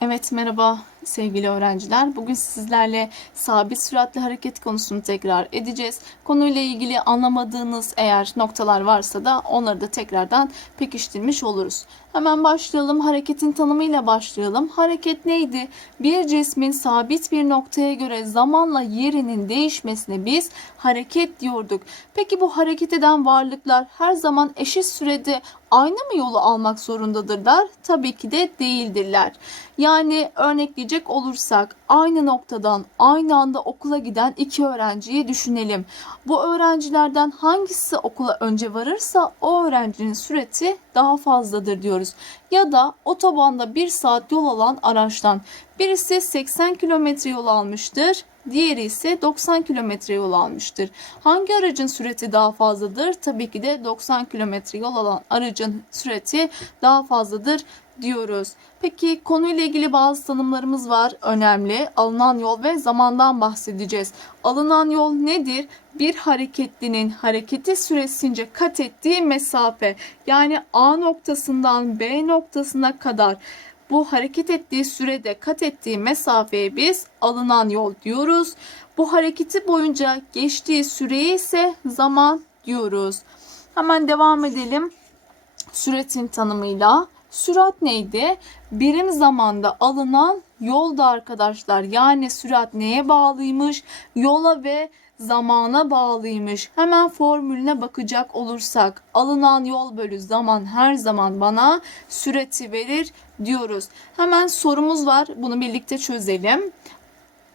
Evet merhaba sevgili öğrenciler. Bugün sizlerle sabit süratli hareket konusunu tekrar edeceğiz. Konuyla ilgili anlamadığınız eğer noktalar varsa da onları da tekrardan pekiştirmiş oluruz. Hemen başlayalım. Hareketin tanımıyla başlayalım. Hareket neydi? Bir cismin sabit bir noktaya göre zamanla yerinin değişmesine biz hareket diyorduk. Peki bu hareket eden varlıklar her zaman eşit sürede aynı mı yolu almak zorundadırlar? Tabii ki de değildirler. Yani örnekleyecek olursak aynı noktadan aynı anda okula giden iki öğrenciyi düşünelim. Bu öğrencilerden hangisi okula önce varırsa o öğrencinin süreti daha fazladır diyoruz. Ya da otobanda bir saat yol alan araçtan birisi 80 kilometre yol almıştır. Diğeri ise 90 kilometre yol almıştır. Hangi aracın süreti daha fazladır? Tabii ki de 90 kilometre yol alan aracın süreti daha fazladır diyoruz. Peki konuyla ilgili bazı tanımlarımız var. Önemli. Alınan yol ve zamandan bahsedeceğiz. Alınan yol nedir? Bir hareketlinin hareketi süresince kat ettiği mesafe. Yani A noktasından B noktasına kadar bu hareket ettiği sürede kat ettiği mesafeye biz alınan yol diyoruz. Bu hareketi boyunca geçtiği süreye ise zaman diyoruz. Hemen devam edelim. Süretin tanımıyla. Sürat neydi? Birim zamanda alınan yolda arkadaşlar. Yani sürat neye bağlıymış? Yola ve zamana bağlıymış. Hemen formülüne bakacak olursak alınan yol bölü zaman her zaman bana süreti verir diyoruz. Hemen sorumuz var. Bunu birlikte çözelim.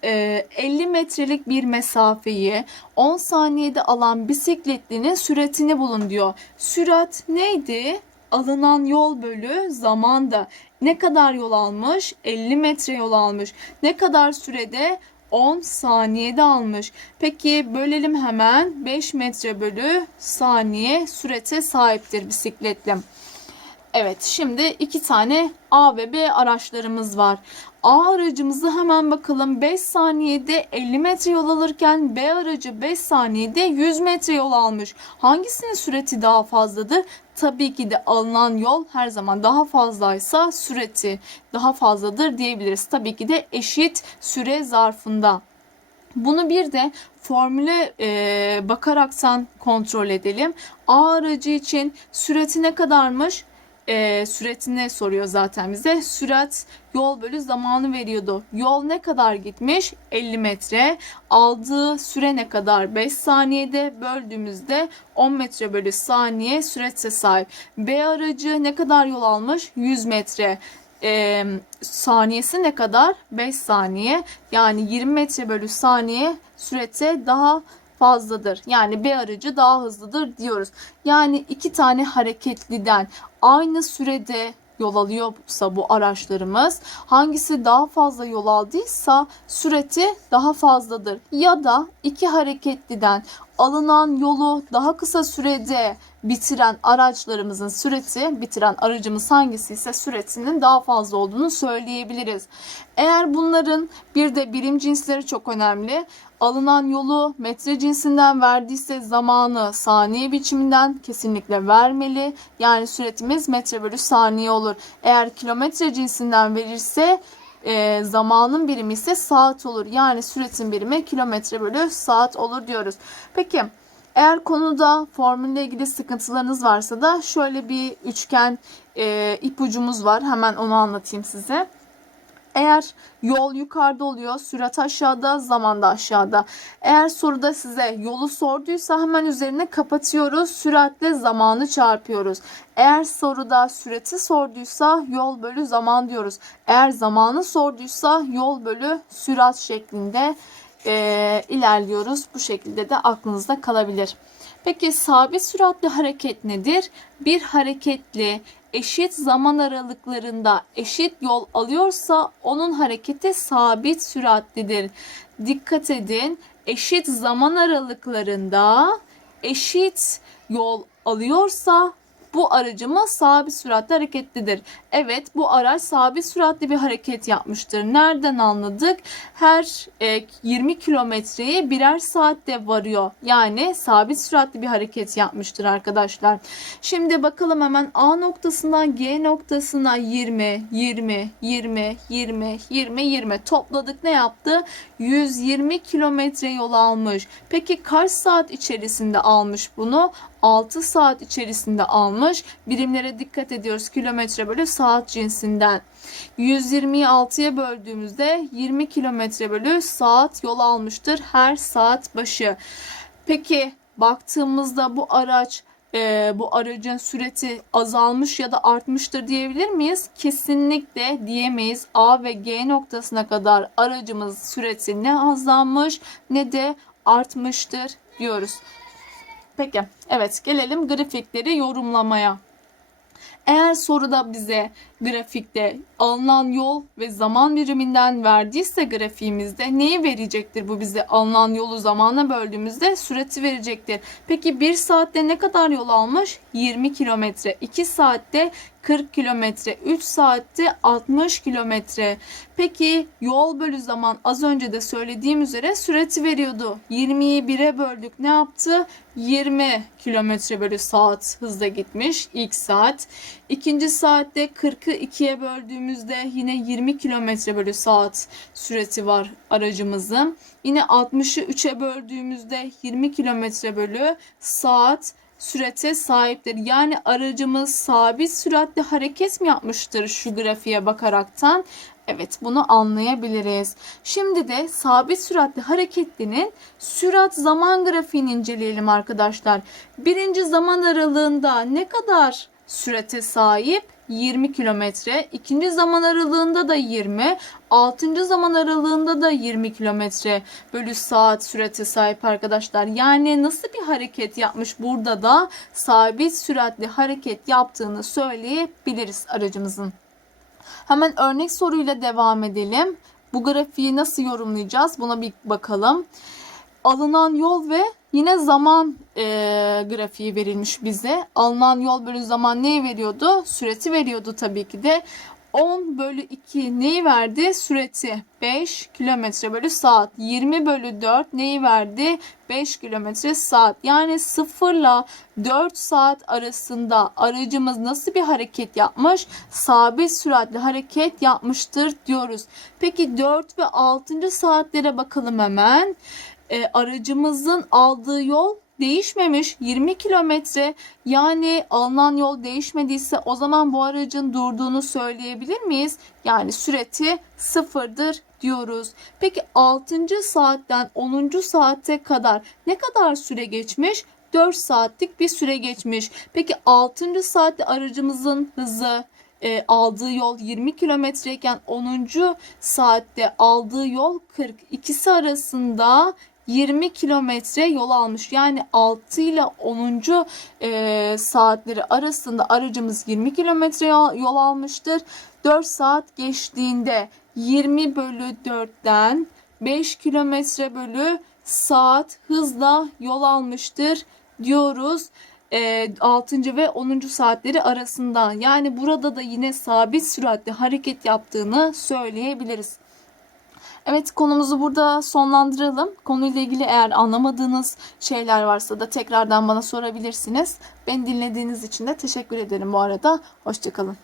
Ee, 50 metrelik bir mesafeyi 10 saniyede alan bisikletlinin süratini bulun diyor. Sürat neydi? Alınan yol bölü zamanda. Ne kadar yol almış? 50 metre yol almış. Ne kadar sürede? 10 saniyede almış. Peki bölelim hemen. 5 metre bölü saniye sürete sahiptir bisikletli. Evet şimdi iki tane A ve B araçlarımız var. A aracımızı hemen bakalım 5 saniyede 50 metre yol alırken B aracı 5 saniyede 100 metre yol almış. Hangisinin süreti daha fazladır? Tabii ki de alınan yol her zaman daha fazlaysa süreti daha fazladır diyebiliriz. Tabii ki de eşit süre zarfında. Bunu bir de formüle e, bakaraktan kontrol edelim. A aracı için süreti ne kadarmış? E, süretini soruyor zaten bize. Sürat yol bölü zamanı veriyordu. Yol ne kadar gitmiş? 50 metre. Aldığı süre ne kadar? 5 saniyede böldüğümüzde 10 metre bölü saniye sürete sahip. B aracı ne kadar yol almış? 100 metre. E, saniyesi ne kadar? 5 saniye. Yani 20 metre bölü saniye sürete daha fazladır. Yani B aracı daha hızlıdır diyoruz. Yani iki tane hareketliden aynı sürede yol alıyorsa bu araçlarımız hangisi daha fazla yol aldıysa süreti daha fazladır. Ya da iki hareketliden alınan yolu daha kısa sürede bitiren araçlarımızın süreti, bitiren aracımız hangisi ise süretinin daha fazla olduğunu söyleyebiliriz. Eğer bunların bir de birim cinsleri çok önemli. Alınan yolu metre cinsinden verdiyse zamanı saniye biçiminden kesinlikle vermeli. Yani süretimiz metre bölü saniye olur. Eğer kilometre cinsinden verirse e, zamanın birimi ise saat olur. Yani süretin birimi kilometre bölü saat olur diyoruz. Peki eğer konuda formülle ilgili sıkıntılarınız varsa da şöyle bir üçgen e, ipucumuz var. Hemen onu anlatayım size. Eğer yol yukarıda oluyor, sürat aşağıda, zaman da aşağıda. Eğer soruda size yolu sorduysa hemen üzerine kapatıyoruz. Süratle zamanı çarpıyoruz. Eğer soruda süreti sorduysa yol bölü zaman diyoruz. Eğer zamanı sorduysa yol bölü sürat şeklinde e, ilerliyoruz. Bu şekilde de aklınızda kalabilir. Peki sabit süratli hareket nedir? Bir hareketli eşit zaman aralıklarında eşit yol alıyorsa onun hareketi sabit süratlidir. Dikkat edin eşit zaman aralıklarında eşit yol alıyorsa Bu aracımız sabit süratle hareketlidir. Evet bu araç sabit süratli bir hareket yapmıştır. Nereden anladık? Her e, 20 kilometreye birer saatte varıyor. Yani sabit süratli bir hareket yapmıştır arkadaşlar. Şimdi bakalım hemen A noktasından G noktasına 20, 20, 20, 20, 20, 20 topladık. Ne yaptı? 120 kilometre yol almış. Peki kaç saat içerisinde almış bunu? 6 saat içerisinde almış. Birimlere dikkat ediyoruz. Kilometre bölü saat cinsinden. 120'yi 6'ya böldüğümüzde 20 kilometre bölü saat yol almıştır her saat başı. Peki baktığımızda bu araç e, bu aracın süreti azalmış ya da artmıştır diyebilir miyiz? Kesinlikle diyemeyiz. A ve G noktasına kadar aracımız süreti ne azalmış ne de artmıştır diyoruz. Peki evet gelelim grafikleri yorumlamaya. Eğer soruda bize grafikte alınan yol ve zaman biriminden verdiyse grafiğimizde neyi verecektir bu bize? Alınan yolu zamana böldüğümüzde süreti verecektir. Peki 1 saatte ne kadar yol almış? 20 kilometre. 2 saatte 40 kilometre. 3 saatte 60 kilometre. Peki yol bölü zaman az önce de söylediğim üzere süreti veriyordu. 20'yi 1'e böldük ne yaptı? 20 kilometre bölü saat hızla gitmiş ilk saat. İkinci saatte 40'ı 2'ye böldüğümüzde yine 20 kilometre bölü saat süreti var aracımızın. Yine 60'ı 3'e böldüğümüzde 20 kilometre bölü saat sürete sahiptir. Yani aracımız sabit süratle hareket mi yapmıştır şu grafiğe bakaraktan? Evet bunu anlayabiliriz. Şimdi de sabit süratli hareketlinin sürat zaman grafiğini inceleyelim arkadaşlar. Birinci zaman aralığında ne kadar sürate sahip? 20 kilometre. İkinci zaman aralığında da 20. Altıncı zaman aralığında da 20 kilometre bölü saat sürate sahip arkadaşlar. Yani nasıl bir hareket yapmış burada da sabit süratli hareket yaptığını söyleyebiliriz aracımızın. Hemen örnek soruyla devam edelim. Bu grafiği nasıl yorumlayacağız? Buna bir bakalım. Alınan yol ve yine zaman e, grafiği verilmiş bize. Alınan yol bölü zaman neyi veriyordu? Süreti veriyordu tabii ki de. 10 bölü 2 neyi verdi? Süreti 5 kilometre bölü saat. 20 bölü 4 neyi verdi? 5 kilometre saat. Yani 0 ile 4 saat arasında aracımız nasıl bir hareket yapmış? Sabit süratli hareket yapmıştır diyoruz. Peki 4 ve 6. saatlere bakalım hemen. E, aracımızın aldığı yol değişmemiş 20 kilometre yani alınan yol değişmediyse o zaman bu aracın durduğunu söyleyebilir miyiz? Yani süreti sıfırdır diyoruz. Peki 6. saatten 10. saate kadar ne kadar süre geçmiş? 4 saatlik bir süre geçmiş. Peki 6. saatte aracımızın hızı e, aldığı yol 20 kilometreyken 10. saatte aldığı yol 40. İkisi arasında 20 kilometre yol almış. Yani 6 ile 10. E, saatleri arasında aracımız 20 kilometre yol almıştır. 4 saat geçtiğinde 20 bölü 4'ten 5 kilometre bölü saat hızla yol almıştır diyoruz. 6. ve 10. saatleri arasında. Yani burada da yine sabit süratle hareket yaptığını söyleyebiliriz. Evet konumuzu burada sonlandıralım. Konuyla ilgili eğer anlamadığınız şeyler varsa da tekrardan bana sorabilirsiniz. Beni dinlediğiniz için de teşekkür ederim bu arada. Hoşçakalın.